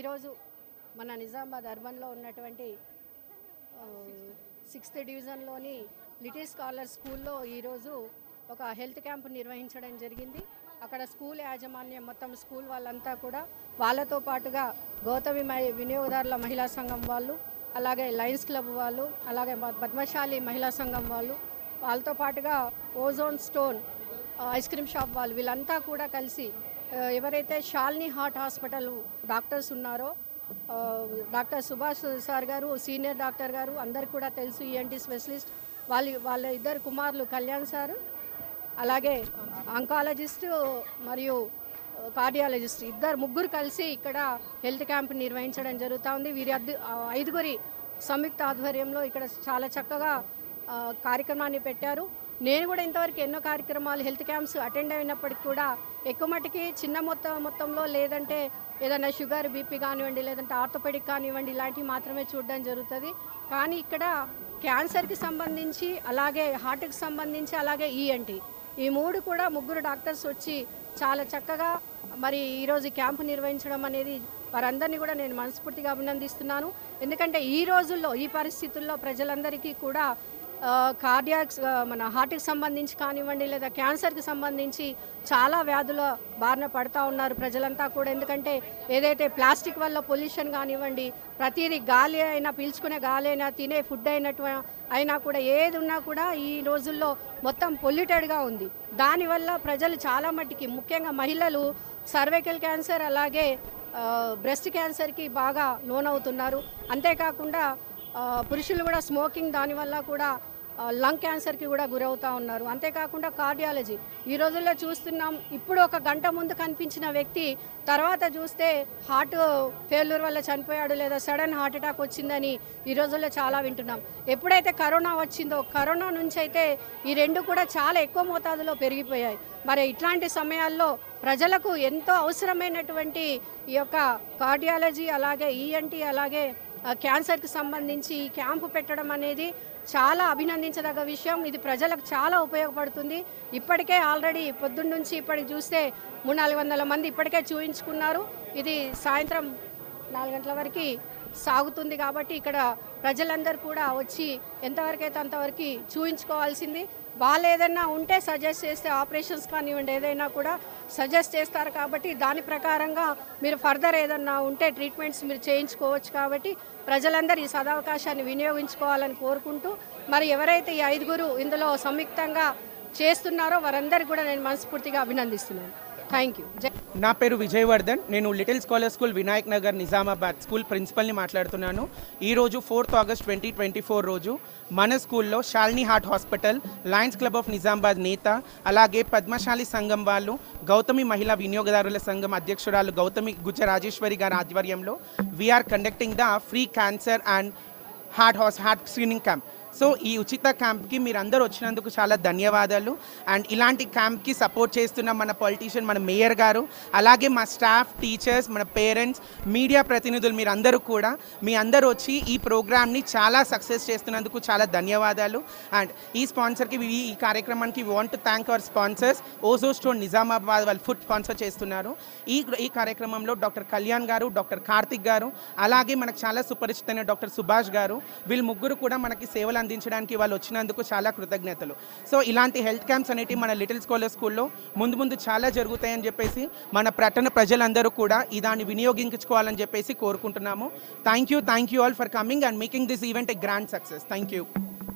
ఈరోజు మన నిజామాబాద్ అర్బన్లో ఉన్నటువంటి సిక్స్త్ డివిజన్లోని లిటిల్ స్కాలర్ స్కూల్లో ఈరోజు ఒక హెల్త్ క్యాంప్ నిర్వహించడం జరిగింది. అక్కడ స్కూల్ యాజమాన్యం మొత్తం స్కూల్ వాళ్ళంతా కూడా వాళ్ళతో పాటుగా గౌతమి వినియోగదారుల మహిళా సంఘం వాళ్ళు అలాగే లయన్స్ క్లబ్ వాళ్ళు అలాగే పద్మశాలి మహిళా సంఘం వాళ్ళు వాళ్ళతో పాటుగా Ozone stone ice cream shop వాళ్ళు వీళ్ళంతా కూడా కలిసి ఎవరైతే షాల్ని హార్ట్ హాస్పిటల్ డాక్టర్స్ ఉన్నారో డాక్టర్ సుభాష్ సార్ గారు సీనియర్ డాక్టర్ గారు అందరు కూడా తెలుసు ఈఎన్టీ స్పెషలిస్ట్. వాళ్ళ వాళ్ళ ఇద్దరు కుమారులు కళ్యాణ్ సారు అలాగే అంకాలజిస్ట్ మరియు కార్డియాలజిస్ట్ ఇద్దరు ముగ్గురు కలిసి ఇక్కడ హెల్త్ క్యాంప్ నిర్వహించడం జరుగుతూ ఉంది. వీరి అద్దు ఐదుగురి సంయుక్త ఆధ్వర్యంలో ఇక్కడ చాలా చక్కగా కార్యక్రమాన్ని పెట్టారు. నేను కూడా ఇంతవరకు ఎన్నో కార్యక్రమాలు హెల్త్ క్యాంప్స్ అటెండ్ అయినప్పటికీ కూడా ఎక్కువ మట్టుకి చిన్న మొత్తం మొత్తంలో లేదంటే ఏదైనా షుగర్ బీపీ కానివ్వండి లేదంటే ఆర్థోపెడిక్ కానివ్వండి ఇలాంటివి మాత్రమే చూడడం జరుగుతుంది. కానీ ఇక్కడ క్యాన్సర్కి సంబంధించి అలాగే హార్ట్కి సంబంధించి అలాగే ఈఎన్టీ ఈ మూడు కూడా ముగ్గురు డాక్టర్స్ వచ్చి చాలా చక్కగా మరి ఈరోజు క్యాంపు నిర్వహించడం అనేది వారందరినీ కూడా నేను మనస్ఫూర్తిగా అభినందిస్తున్నాను. ఎందుకంటే ఈ రోజుల్లో ఈ పరిస్థితుల్లో ప్రజలందరికీ కూడా కార్డియాక్స్ మన హార్ట్కి సంబంధించి కానివ్వండి లేదా క్యాన్సర్కి సంబంధించి చాలా వ్యాధుల బారిన పడతా ఉన్నారు ప్రజలంతా కూడా. ఎందుకంటే ఏదైతే ప్లాస్టిక్ వల్ల పొల్యూషన్ కానివ్వండి ప్రతిదీ గాలి అయినా పీల్చుకునే గాలి అయినా తినే ఫుడ్ అయినట్టు అయినా కూడా ఏది ఉన్నా కూడా ఈ రోజుల్లో మొత్తం పొల్యూటెడ్గా ఉంది. దానివల్ల ప్రజలు చాలా మట్టికి ముఖ్యంగా మహిళలు సర్వైకల్ క్యాన్సర్ అలాగే బ్రెస్ట్ క్యాన్సర్కి బాగా లోనవుతున్నారు. అంతేకాకుండా పురుషులు కూడా స్మోకింగ్ దానివల్ల కూడా లంగ్ క్యాన్సర్కి కూడా గురవుతూ ఉన్నారు. అంతేకాకుండా కార్డియాలజీ. ఈ రోజుల్లో చూస్తున్నాం ఇప్పుడు ఒక గంట ముందు కనిపించిన వ్యక్తి తర్వాత చూస్తే హార్ట్ ఫెయిల్యూర్ వల్ల చనిపోయాడు లేదా సడన్ హార్ట్ అటాక్ వచ్చిందని ఈ రోజుల్లో చాలా వింటున్నాం. ఎప్పుడైతే కరోనా వచ్చిందో కరోనా నుంచి అయితే ఈ రెండు కూడా చాలా ఎక్కువ మోతాదులో పెరిగిపోయాయి. మరి ఇట్లాంటి సమయాల్లో ప్రజలకు ఎంతో అవసరమైనటువంటి ఈ యొక్క కార్డియాలజీ అలాగే ఈఎన్టీ అలాగే క్యాన్సర్కి సంబంధించి ఈ క్యాంపు పెట్టడం అనేది చాలా అభినందించదగ్గ విషయం. ఇది ప్రజలకు చాలా ఉపయోగపడుతుంది. ఇప్పటికే ఆల్రెడీ పొద్దున్న నుంచి ఇప్పటికి చూస్తే మూడు నాలుగు వందల మంది ఇప్పటికే చూయించుకున్నారు. ఇది సాయంత్రం నాలుగు గంటల వరకు సాగుతుంది కాబట్టి ఇక్కడ ప్రజలందరూ కూడా వచ్చి ఎంతవరకు అయితే అంతవరకు చూయించుకోవాల్సింది. వాళ్ళు ఏదైనా ఉంటే సజెస్ట్ చేస్తే ఆపరేషన్స్ కానివ్వండి ఏదైనా కూడా సజెస్ట్ చేస్తారు కాబట్టి దాని ప్రకారంగా మీరు ఫర్దర్ ఏదన్నా ఉంటే ట్రీట్మెంట్స్ మీరు చేయించుకోవచ్చు కాబట్టి ప్రజలందరూ ఈ సదవకాశాన్ని వినియోగించుకోవాలని కోరుకుంటూ మరి ఎవరైతే ఈ ఐదుగురు ఇందులో సంయుక్తంగా చేస్తున్నారో వారందరికీ కూడా నేను మనస్ఫూర్తిగా అభినందిస్తున్నాను. థ్యాంక్ యూ నా పేరు విజయవర్ధన్. నేను little scholar school Vinayak Nagar Nizamabad school ప్రిన్సిపల్ని మాట్లాడుతున్నాను. ఈరోజు fourth August twenty twenty four రోజు మన స్కూల్లో Shalini heart hospital Lions Club of Nizamabad నేత అలాగే పద్మశాలి సంఘం వాళ్ళు గౌతమి మహిళా వినియోగదారుల సంఘం అధ్యక్షురాలు గౌతమి గుజ్జ రాజేశ్వరి గారి ఆధ్వర్యంలో we are conducting the free cancer and heart has heart screening camp so ఈ ఉచిత క్యాంప్కి మీరు వచ్చినందుకు చాలా ధన్యవాదాలు. అండ్ ఇలాంటి క్యాంప్కి సపోర్ట్ చేస్తున్న మన పొలిటీషియన్ మన మేయర్ గారు అలాగే మా స్టాఫ్ టీచర్స్ మన పేరెంట్స్ మీడియా ప్రతినిధులు మీరు అందరూ కూడా మీ అందరూ వచ్చి ఈ ప్రోగ్రామ్ని చాలా సక్సెస్ చేస్తున్నందుకు చాలా ధన్యవాదాలు. అండ్ ఈ స్పాన్సర్కి ఈ ఈ కార్యక్రమానికి want thank our sponsors Ozo stone Nizamabad వాళ్ళు ఫుడ్ స్పాన్సర్ చేస్తున్నారు. ఈ ఈ కార్యక్రమంలో డాక్టర్ కళ్యాణ్ గారు డాక్టర్ కార్తిక్ గారు అలాగే మనకు చాలా సుపరిచితమైన డాక్టర్ సుభాష్ గారు వీళ్ళు ముగ్గురు కూడా మనకి సేవలు అందించడానికి వాళ్ళు వచ్చినందుకు చాలా కృతజ్ఞతలు. సో ఇలాంటి హెల్త్ క్యాంప్స్ అనేటివి మన లిటిల్ స్కాలర్ స్కూల్లో ముందు ముందు చాలా జరుగుతాయని చెప్పేసి మన ప్రటన ప్రజలందరూ కూడా ఈ దాన్ని వినియోగించుకోవాలని చెప్పేసి కోరుకుంటున్నాము. Thank you thank you all for coming and making this event a grand success thank you